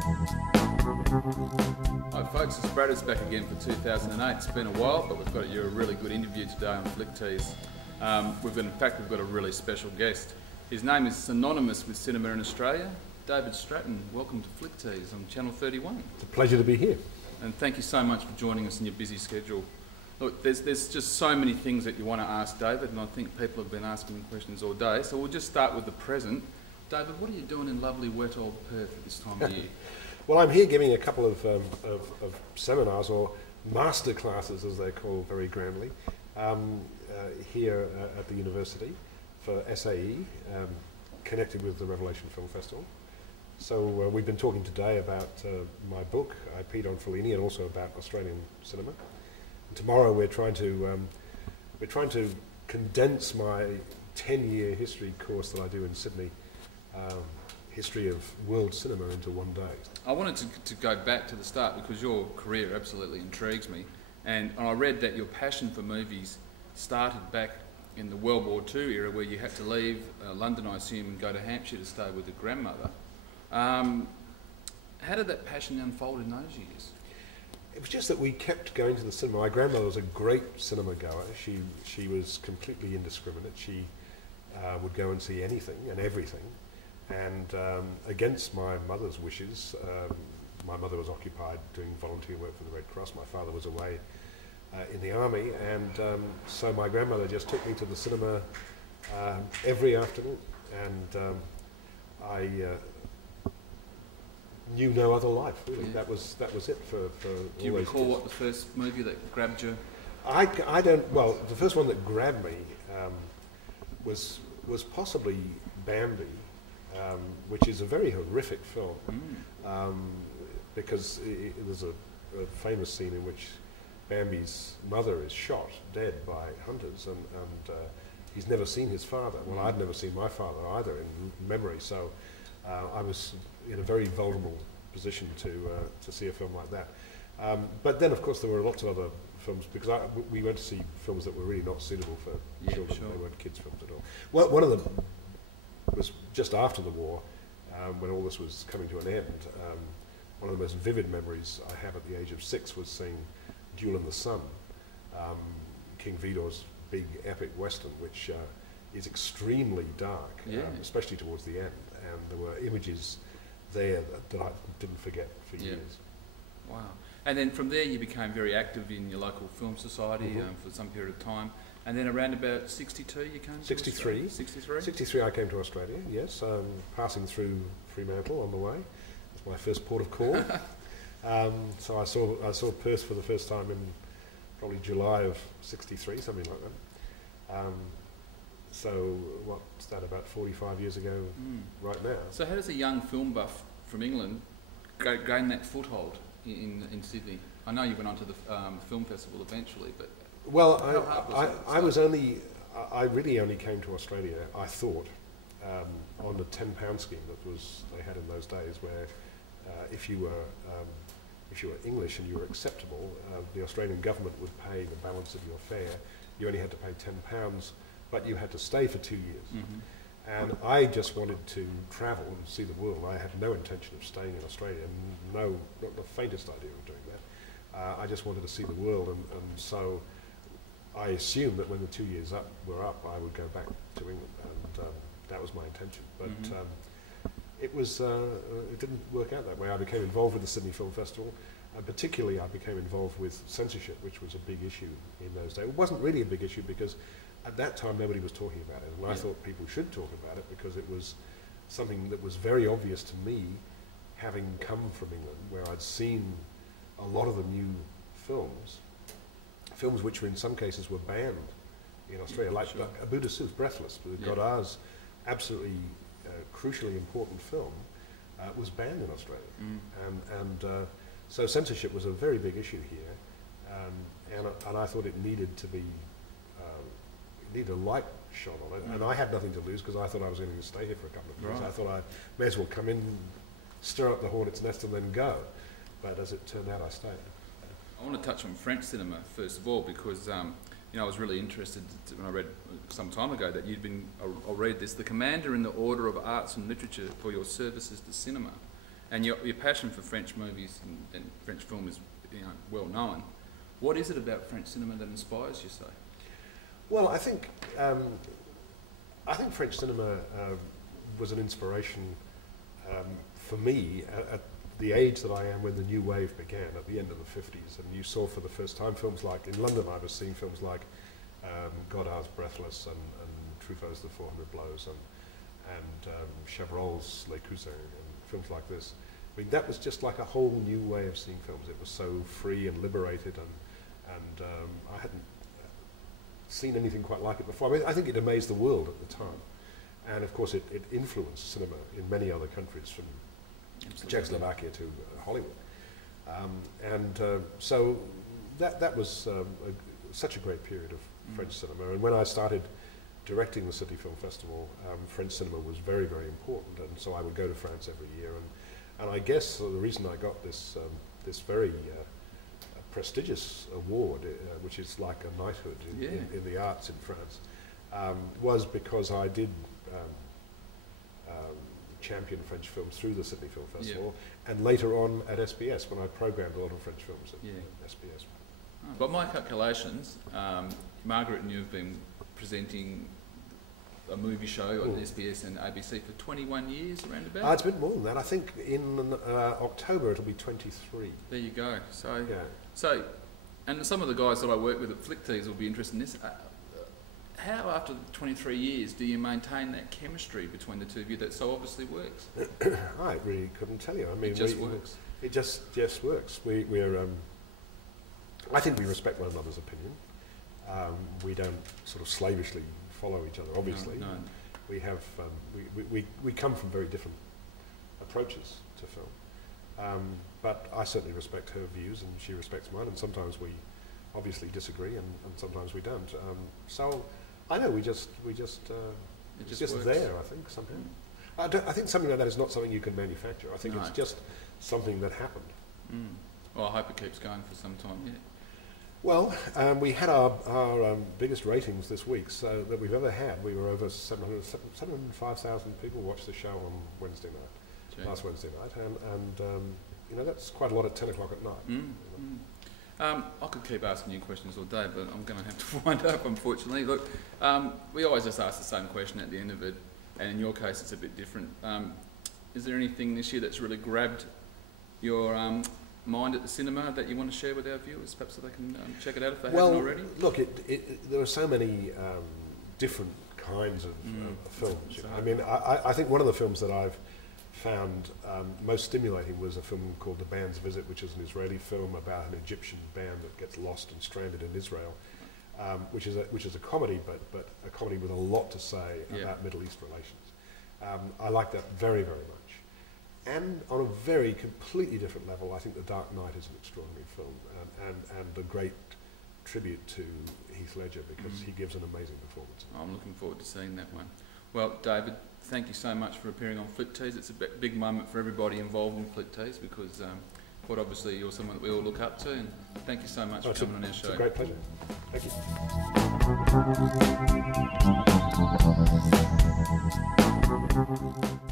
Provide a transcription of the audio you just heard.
Hi folks, it's Brad back again for 2008. It's been a while, but we've got a really good interview today on Flicktease. In fact, we've got a really special guest. His name is synonymous with cinema in Australia. David Stratton, welcome to Flicktease on Channel 31. It's a pleasure to be here. And thank you so much for joining us in your busy schedule. Look, there's just so many things that you want to ask David, and I think people have been asking questions all day, so we'll just start with the present. David, what are you doing in lovely wet old Perth at this time of year? Well, I'm here giving a couple of seminars, or master classes as they're called very grandly, here at the university for SAE, connected with the Revelation Film Festival. So we've been talking today about my book, I Peed on Fellini, and also about Australian cinema. And tomorrow we're trying to condense my 10-year history course that I do in Sydney, history of world cinema, into one day. I wanted to go back to the start because your career absolutely intrigues me, and I read that your passion for movies started back in the World War II era, where you had to leave London, I assume, and go to Hampshire to stay with your grandmother. How did that passion unfold in those years? It was just that we kept going to the cinema. My grandmother was a great cinema goer. She was completely indiscriminate. She would go and see anything and everything. And against my mother's wishes, my mother was occupied doing volunteer work for the Red Cross. My father was away in the army, and so my grandmother just took me to the cinema every afternoon, and I knew no other life, really. Yeah. That was it for Do you recall what the first movie that grabbed you? I don't. Well, the first one that grabbed me was possibly Bambi. Which is a very horrific film, because there's a famous scene in which Bambi's mother is shot dead by hunters, and he's never seen his father. Well, I'd never seen my father either in memory, so I was in a very vulnerable position to see a film like that. But then, of course, there were lots of other films, because we went to see films that were really not suitable for children. Sure. They weren't kids' films at all. Well, one of them was just after the war, when all this was coming to an end. One of the most vivid memories I have at the age of 6 was seeing Duel in the Sun, King Vidor's big epic western, which is extremely dark, especially towards the end. And there were images there that I didn't forget for years. Wow. And then from there you became very active in your local film society for some period of time. And then around about 62 you came to 63. Australia? 63? 63 I came to Australia, yes, passing through Fremantle on the way. It was my first port of call. So I saw Perth for the first time in probably July of 63, something like that. So what's that, about 45 years ago right now. So how does a young film buff from England gain that foothold in Sydney? I know you went on to the film festival eventually, but... Well, I really only came to Australia, I thought, on the £10 scheme that they had in those days, where if you were English and you were acceptable, the Australian government would pay the balance of your fare. You only had to pay £10, but you had to stay for 2 years. And I just wanted to travel and see the world. I had no intention of staying in Australia, not the faintest idea of doing that. I just wanted to see the world, and so I assumed that when the 2 years were up, I would go back to England, and that was my intention. But it didn't work out that way. I became involved with the Sydney Film Festival, and particularly I became involved with censorship, which was a big issue in those days. It wasn't really a big issue because at that time nobody was talking about it, and I thought people should talk about it because it was something that was very obvious to me, having come from England, where I'd seen a lot of the new films which were in some cases were banned in Australia, like Abu Dussouf's Breathless, Godard's absolutely crucially important film, was banned in Australia. And so censorship was a very big issue here, and I thought it needed to be, it needed a light shone on it, and I had nothing to lose because I thought I was going to stay here for a couple of years. I thought I may as well come in, stir up the hornet's nest and then go, but as it turned out I stayed. I want to touch on French cinema first of all, because I was really interested when I read some time ago that I'll read this, the Commander in the Order of Arts and Literature for your services to cinema. And your passion for French movies and French film is, you know, well known. What is it about French cinema that inspires you, say? Well, I think French cinema was an inspiration for me at the age that I am when the new wave began at the end of the 50s. And you saw for the first time films like, in London I was seeing films like Godard's Breathless and Truffaut's The 400 Blows and Chabrol's Les Cousins and films like this. I mean, that was just like a whole new way of seeing films. It was so free and liberated, and I hadn't seen anything quite like it before. I mean, I think it amazed the world at the time. And of course it influenced cinema in many other countries, from Czechoslovakia to Hollywood. So that was such a great period of French cinema. And when I started directing the Sydney Film Festival, French cinema was very, very important. And so I would go to France every year. And I guess the reason I got this very prestigious award, which is like a knighthood in the arts in France, was because I did champion French films through the Sydney Film Festival, and later on at SBS when I programmed a lot of French films at SBS. By my calculations, Margaret and you have been presenting a movie show on SBS and ABC for 21 years, around about? It's a bit more than that. I think in October it'll be 23. There you go. So, and some of the guys that I work with at Flicktease will be interested in this. How, after 23 years, do you maintain that chemistry between the two of you that so obviously works? I really couldn't tell you. I mean, it just works. It just works. I think we respect one another's opinion. We don't sort of slavishly follow each other. Obviously, no. We have we come from very different approaches to film. But I certainly respect her views, and she respects mine. And sometimes we obviously disagree, and sometimes we don't. So I know it's just works. there. I think somehow. I think something like that is not something you can manufacture. I think it's just something that happened. Well, I hope it keeps going for some time yet. Well, we had our biggest ratings this week that we've ever had. We were over 705,000 people watched the show on Wednesday night, last Wednesday night, and you know, that's quite a lot at 10 o'clock at night. I could keep asking you questions all day, but I'm going to have to wind up, unfortunately. Look, we always just ask the same question at the end of it, and in your case it's a bit different. Is there anything this year that's really grabbed your mind at the cinema that you want to share with our viewers, perhaps so they can check it out if they haven't already? Look, there are so many different kinds of films. You know? I mean, I think one of the films that I've found most stimulating was a film called The Band's Visit, which is an Israeli film about an Egyptian band that gets lost and stranded in Israel, which is a comedy, but a comedy with a lot to say about Middle East relations. I like that very, very much. And on a very completely different level, I think The Dark Knight is an extraordinary film, and a great tribute to Heath Ledger, because he gives an amazing performance. I'm looking forward to seeing that one. Well, David, thank you so much for appearing on Flicktease. It's a big moment for everybody involved in Flicktease, because quite obviously you're someone that we all look up to, and thank you so much for coming on our show. It's a great pleasure. Thank you.